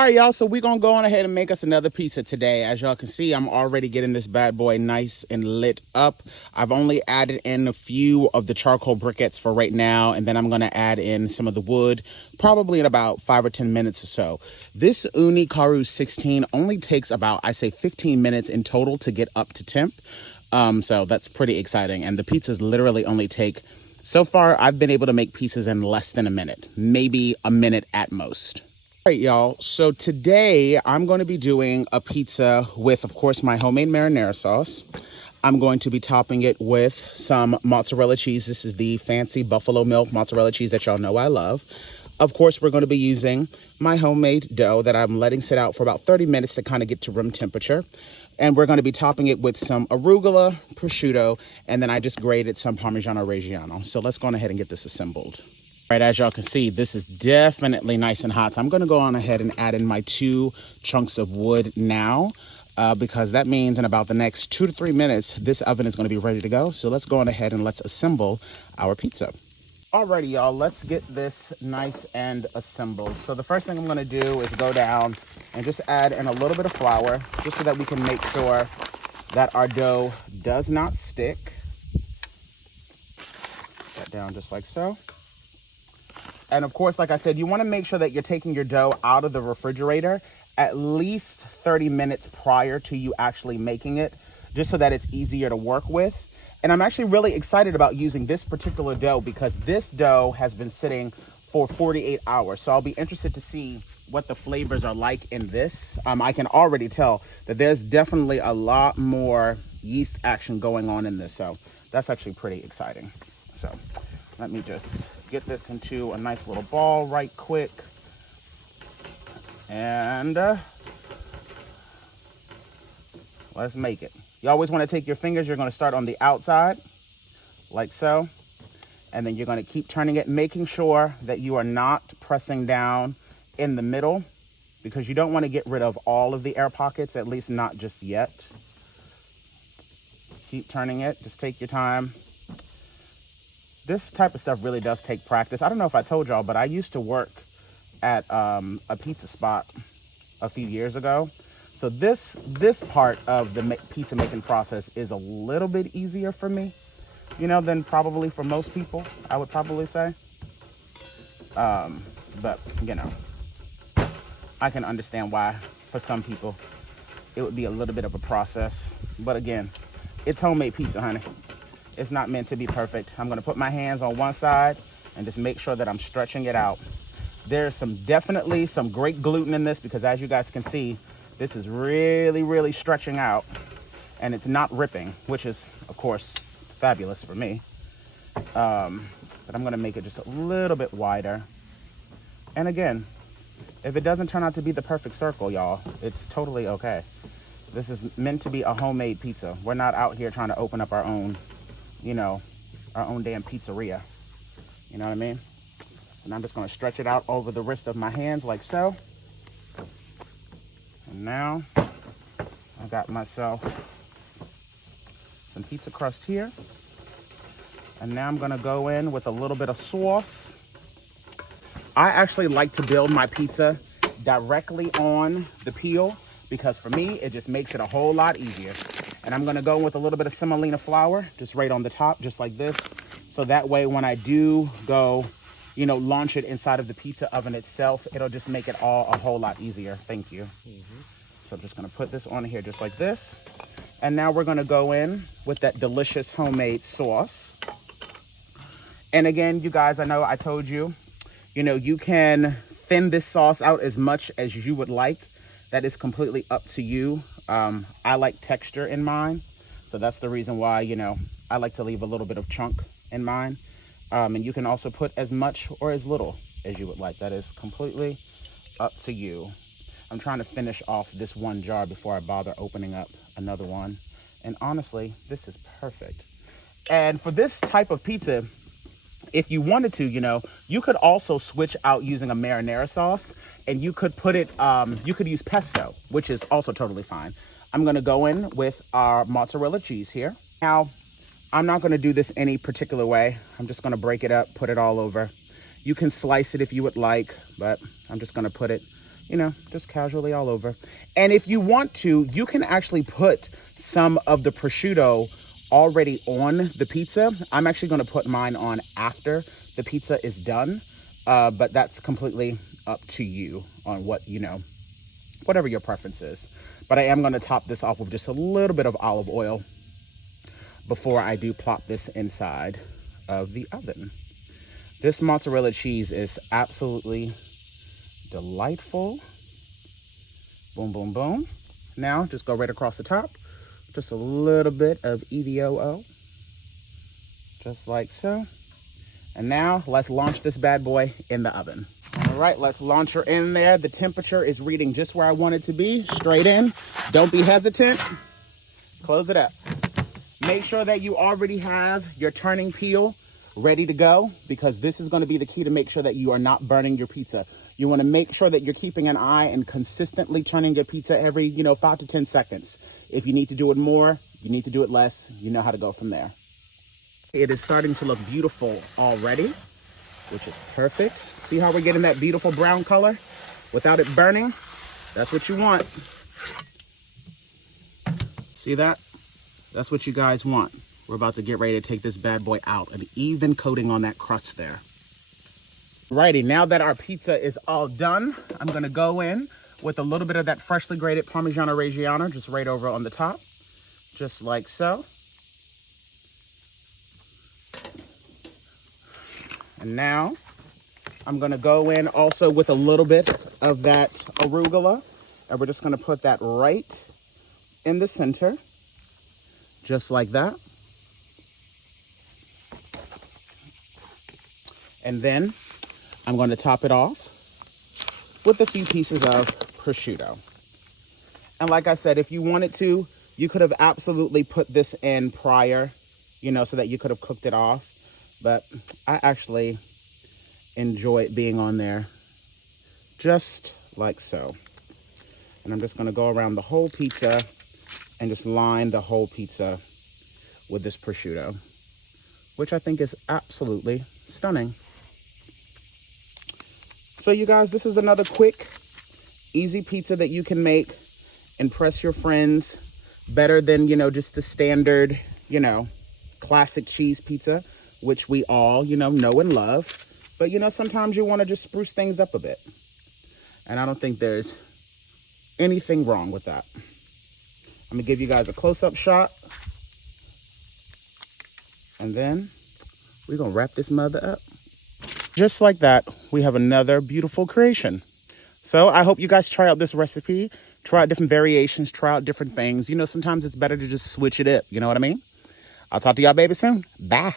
All right, y'all, so we're gonna go on ahead and make us another pizza today. As y'all can see, I'm already getting this bad boy nice and lit up. I've only added in a few of the charcoal briquettes for right now, and then I'm gonna add in some of the wood, probably in about 5 or 10 minutes or so. This Uni Karu 16 only takes about, I say, 15 minutes in total to get up to temp. So that's pretty exciting. And the pizzas literally only take, so far, I've been able to make pizzas in less than a minute, maybe a minute at most. All right, y'all, so today I'm going to be doing a pizza with, of course, my homemade marinara sauce. I'm going to be topping it with some mozzarella cheese. This is the fancy buffalo milk mozzarella cheese that y'all know I love. Of course, we're going to be using my homemade dough that I'm letting sit out for about 30 minutes to kind of get to room temperature. And we're going to be topping it with some arugula, prosciutto, and then I just grated some Parmigiano Reggiano. So let's go on ahead and get this assembled. Right, as y'all can see, this is definitely nice and hot. So I'm going to go on ahead and add in my 2 chunks of wood now because that means in about the next 2 to 3 minutes, this oven is going to be ready to go. So let's go on ahead and let's assemble our pizza. Alrighty, y'all, let's get this nice and assembled. So the first thing I'm going to do is go down and just add in a little bit of flour just so that we can make sure that our dough does not stick. Put that down just like so. And of course, like I said, you want to make sure that you're taking your dough out of the refrigerator at least 30 minutes prior to you actually making it, just so that it's easier to work with. And I'm actually really excited about using this particular dough because this dough has been sitting for 48 hours. So I'll be interested to see what the flavors are like in this. I can already tell that there's definitely a lot more yeast action going on in this. So that's actually pretty exciting. So let me just get this into a nice little ball right quick. And let's make it. You always want to take your fingers, you're going to start on the outside, like so. And then you're going to keep turning it, making sure that you are not pressing down in the middle because you don't want to get rid of all of the air pockets, at least not just yet. Keep turning it, just take your time. This type of stuff really does take practice. I don't know if I told y'all, but I used to work at a pizza spot a few years ago. So this part of the pizza making process is a little bit easier for me, you know, than probably for most people, I would probably say. But, you know, I can understand why for some people it would be a little bit of a process. But again, it's homemade pizza, honey. It's not meant to be perfect. I'm gonna put my hands on one side and just make sure that I'm stretching it out. There's definitely some great gluten in this because as you guys can see, this is really, really stretching out and it's not ripping, which is, of course, fabulous for me. But I'm gonna make it just a little bit wider. And again, if it doesn't turn out to be the perfect circle, y'all, it's totally okay. This is meant to be a homemade pizza. We're not out here trying to open up our own, you know, our own damn pizzeria. You know what I mean? And I'm just gonna stretch it out over the wrist of my hands like so. And now I got myself some pizza crust here. And now I'm gonna go in with a little bit of sauce. I actually like to build my pizza directly on the peel because for me, it just makes it a whole lot easier. And I'm gonna go with a little bit of semolina flour, just right on the top, just like this. So that way, when I do go, you know, launch it inside of the pizza oven itself, it'll just make it all a whole lot easier. Thank you. So I'm just gonna put this on here just like this. And now we're gonna go in with that delicious homemade sauce. And again, you guys, I know I told you, you know, you can thin this sauce out as much as you would like. That is completely up to you. I like texture in mine. So that's the reason why, you know, I like to leave a little bit of chunk in mine. And you can also put as much or as little as you would like. That is completely up to you. I'm trying to finish off this one jar before I bother opening up another one. And honestly, this is perfect. And for this type of pizza, if you wanted to, you know, you could also switch out using a marinara sauce and you could put it, you could use pesto, which is also totally fine. I'm gonna go in with our mozzarella cheese here. Now, I'm not gonna do this any particular way. I'm just gonna break it up, put it all over. You can slice it if you would like, but I'm just gonna put it, you know, just casually all over. And if you want to, you can actually put some of the prosciutto already on the pizza. I'm actually going to put mine on after the pizza is done, but that's completely up to you on what, you know, whatever your preference is. But I am going to top this off with just a little bit of olive oil before I do plop this inside of the oven. This mozzarella cheese is absolutely delightful. Boom, boom, boom. Now just go right across the top. Just a little bit of EVOO. Just like so. And now let's launch this bad boy in the oven. All right, let's launch her in there. The temperature is reading just where I want it to be. Straight in. Don't be hesitant. Close it up. Make sure that you already have your turning peel ready to go, because this is going to be the key to make sure that you are not burning your pizza. You want to make sure that you're keeping an eye and consistently turning your pizza every, 5 to 10 seconds. If you need to do it more, you need to do it less. You know how to go from there. It is starting to look beautiful already, which is perfect. See how we're getting that beautiful brown color without it burning? That's what you want. See that? That's what you guys want. We're about to get ready to take this bad boy out. An even coating on that crust there. Righty, now that our pizza is all done, I'm gonna go in with a little bit of that freshly grated Parmigiano Reggiano just right over on the top, just like so. And now I'm gonna go in also with a little bit of that arugula, and we're just gonna put that right in the center, just like that. And then I'm going to top it off with a few pieces of prosciutto. And like I said, if you wanted to, you could have absolutely put this in prior, so that you could have cooked it off. But I actually enjoy it being on there just like so. And I'm just going to go around the whole pizza and just line the whole pizza with this prosciutto, which I think is absolutely stunning. So you guys, this is another quick, easy pizza that you can make. Impress your friends better than, just the standard, classic cheese pizza, which we all, know and love. But, sometimes you want to just spruce things up a bit. And I don't think there's anything wrong with that. I'm going to give you guys a close-up shot. And then we're going to wrap this mother up. Just like that, we have another beautiful creation. So I hope you guys try out this recipe, try out different variations, try out different things. Sometimes it's better to just switch it up. You know what I mean? I'll talk to y'all baby soon. Bye.